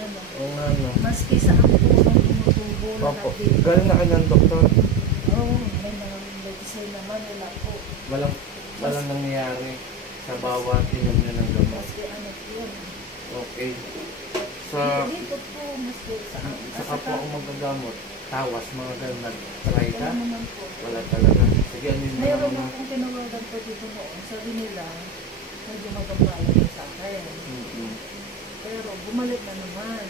ano. Oo nga, no. Maski sa ang punong tumutubo na Opo. dito. Galing na kayo ng doktor. Oo, may mga medicine naman, wala po. Walang nangyayari sa bawat inom niya ng gamot. Maski ano po yun. Okay. Sa Dito po, maski sa saka po ako magagamot. Tawas, mga ganun. Nag-try ka? Wala naman po. Wala talaga. Sige, ano yun Meron naman? akong tinawagan po dito noon. Sabi nila, medyo magambala sa akin. Pero bumalik na naman.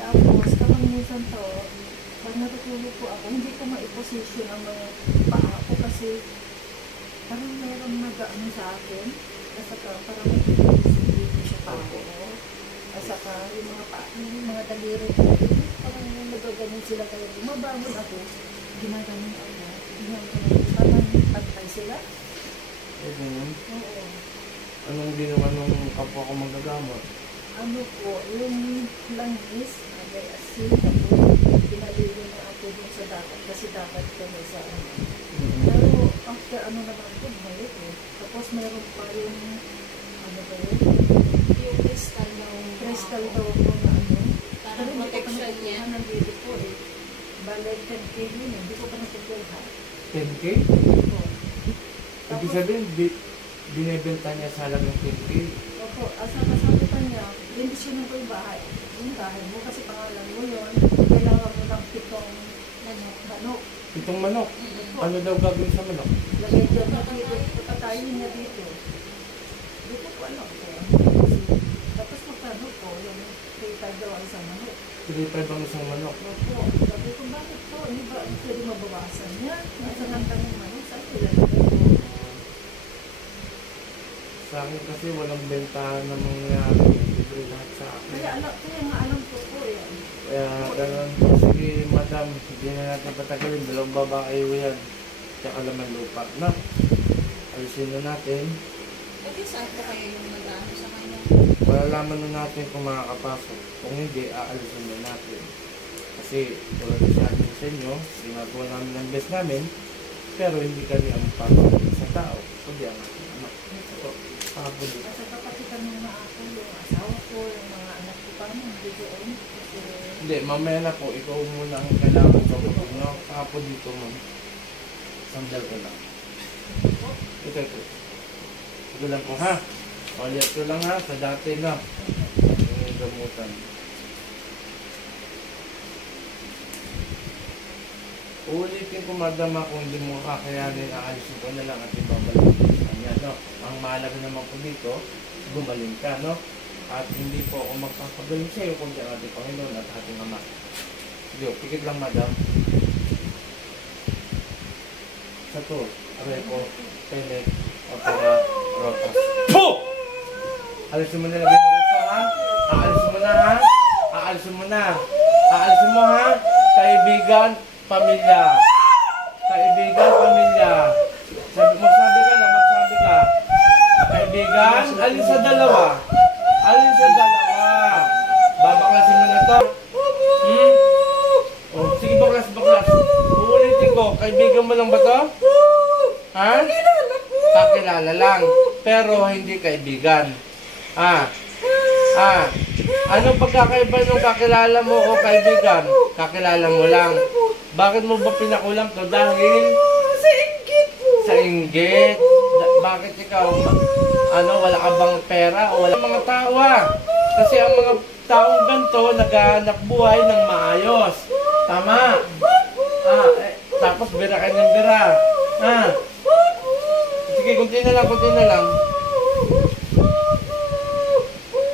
Tapos, kapag minsan to, pag natutulog po ako, hindi ko maiposition ang mga paa ko kasi parang meron nag-ano sa akin. Kasi parang may dito sa paa ko. Kasi yung mga paa, yung mga daliri ko, parang nagaganon sila kaya bumabangon ako. Ginaganon ako. Parang pantay sila. Eh, ganun. Oo. Anong ginawa nung kapwa ko magagamot? Ano po, yung langis, agay asin, tapos pinaligo na ako dun sa dapat, kasi dapat kami sa ano. Pero after ano naman po, balik eh. Tapos meron pa yung, ano ba yun? Yung crystal daw. Crystal daw po na ano. Parang protection niya. Nandito po eh. Balik 10K yun eh, hindi ko pa natutuhan. 10K? Opo. Ibig sabihin, binibenta niya sa halagang 10K. Opo, sabi pa niya, bendisyonan ko yung bahay. Yung bahay mo, kasi pangalan mo yun, kailangan mo ng 7 manok. 7 manok? Ano daw gagawin sa manok? Lagay dyan na dito, patatayin niya dito. Dito po ano, tapos magkano po, yung 3 daw ang isang manok. 3 ang isang manok? Opo, sabi ko, bakit po, hindi ba pwede mabawasan niya? Nasa lang tanong manok, saan ko lalagay po? Sa akin kasi walang bentahan na mangyayari. Libre lahat sa akin. Kaya nga alam ko po yan. Kaya ganun. Sige, madam, hindi na natin patagalin. Dalawang babae yan. Tsaka laman lupa. Na, alisin na natin. At saan po kayo yung nag-ano sa kanya? Malalaman na natin kung makakapasok. Kung hindi, aalisin na natin. Kasi, tulad sa atin sa inyo, ginagawa namin ang best namin, pero hindi kami ang pagkakas sa tao. Kundi ang ating anak. So, kapag Kasi kapatid kami mga ako, yung asawa ko, yung mga anak ko pa, hindi doon. Kasi, hindi, mamaya na po, ikaw muna ang kailangan gamutin nyo. Kapag dito mo, sandal ko lang. Ito. Ito lang po ha. Ulit ko lang ha, sa dati na. Yung gamutan. Uulitin ko madama kung hindi mo kakayanin, aalisin ko na lang at ibabalik ko sa kanya, no? Ang mahalaga naman po dito, gumaling ka, no? At hindi po ako magpapagaling sa iyo kundi ang ating Panginoon at ating Ama. Sige, pikit lang madam. Sa to, Areco, Penek, Opera, Rotas. Po! Alisin mo na lagay mo rito, ha? Aalisin mo na, ha? Aalisin mo na. Aalisin mo, ha? Kaibigan, pamilya. Kaibigan, pamilya. Magsabi ka na, magsabi ka. Kaibigan, alin sa dalawa? Alin sa dalawa? Babaklasin mo na to? Oh, sige, baklas. Uulitin ko, kaibigan mo lang ba to? Ha? Kakilala lang. Pero hindi kaibigan. Anong pagkakaiba nung kakilala mo o kaibigan? Kakilala mo lang. Bakit mo ba pinakulam to? Dahil? sa inggit po. Sa inggit. Bakit ikaw, wala ka bang pera o wala mga tawa? Kasi ang mga taong ganito naghahanap buhay ng maayos. Tama? Tapos bira ka ng bira. Sige, kunti na lang.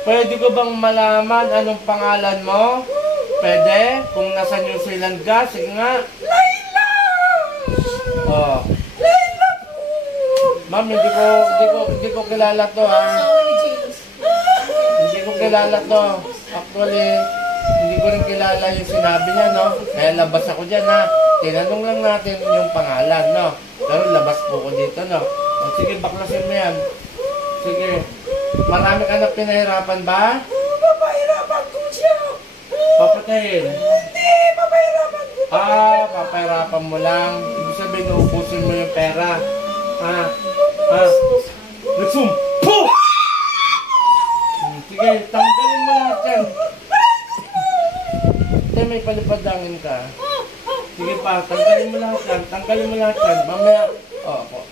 Pwede ko bang malaman anong pangalan mo? Pwede? Kung nasa New Zealand ka, sige nga. Layla! Oh. Layla po! Ma'am, hindi ko kilala to, ha? Hindi ko kilala to. Actually, hindi ko rin kilala yung sinabi niya, no? Kaya labas ako dyan, ha? Tinanong lang natin yung pangalan, no? Pero labas po ko dito, no? O, sige, baklasin mo yan. Sige. Marami ka na pinahirapan ba? Papahirapan ko siya! Papatayin? Hindi! Papahirapan ko! Papahirapan mo lang. Ibig sabihin, uubusin mo yung pera. Nagsum! Po! Sige, tanggalin mo lahat yan. Te, may palipadangin ka. Sige pa, tanggalin mo lahat yan. Tanggalin mo lahat yan. Mamaya,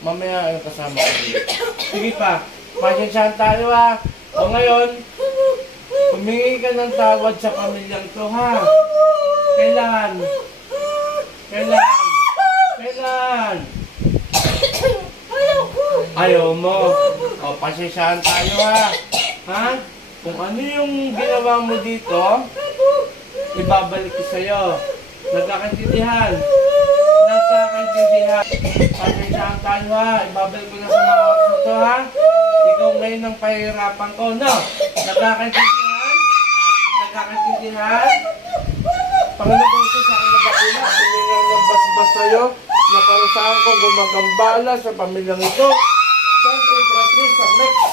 mamaya ang kasama ko dito. Sige pa, pasensyahan tayo ha. O ngayon, humingi ka ng tawad sa pamilyang to ha. Kailan? Ayaw mo. O, pasensyahan tayo ha. Ha? Kung ano yung ginawa mo dito, ibabalik ko sa'yo. Nagkakaintindihan. Pasensyahan tayo ha. Ibabalik ko na sa mga oras na to ha. Ikaw ngayon ang pahirapan ko, no? Nagkakaintindihan? Panginoon ko sa akin na bakila, hiningang ng basbas sa'yo, na parusahan ko gumagambala sa pamilyang ito. San Ibratriz ang next.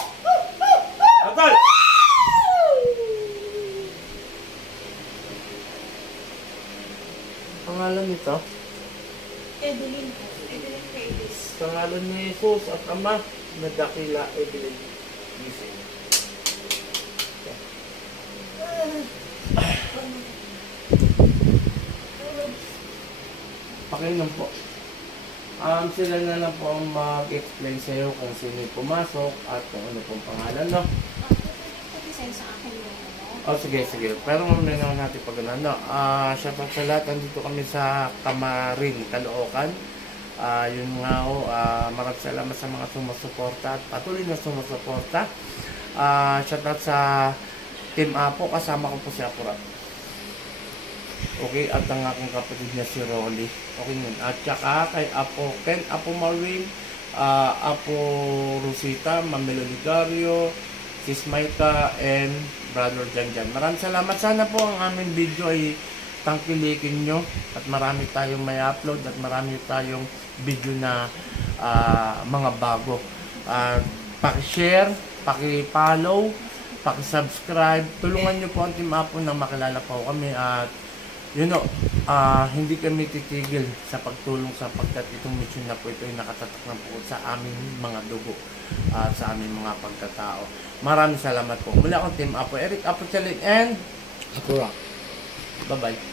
Atay! Pangalan nito? Evelyn po. Evelyn Reyes. Pangalan ni Jesus at Ama na dakila Evelyn. Gising. Pakinom po. Sila na lang po ang mag-explain sa iyo kung sino yung pumasok at kung ano pong pangalan, no? Pag-isend sa akin yung ano. Oh, sige. Pero mamaya naman natin pag ano. Siya pa sa lahat, nandito kami sa Kamarin, Caloocan. Yun nga ho, maraming salamat sa mga sumusuporta at patuloy na sumusuporta. Shout out sa Team Apo, kasama ko po si Apurat. Okay, at ang aking kapatid na si Rolly. Okay yun. At saka kay Apo Ken, Apo Marwin, Apo Rosita, Mamelo Ligario, Sis Maika, and Brother Janjan. Maraming salamat. Sana po ang aming video ay tangkilikin nyo at marami tayong may upload at marami tayong video na mga bago. Paki-share, paki-follow, paki-subscribe. Tulungan nyo po ang Team Apo nang makilala po kami at hindi kami titigil sa pagtulong sapagkat itong mission na po ito ay nakatatak na po sa aming mga dugo at sa aming mga pagkatao. Maraming salamat po. Muli akong Team Apo, Eric Apo Chalin and Apo Rock. Bye-bye.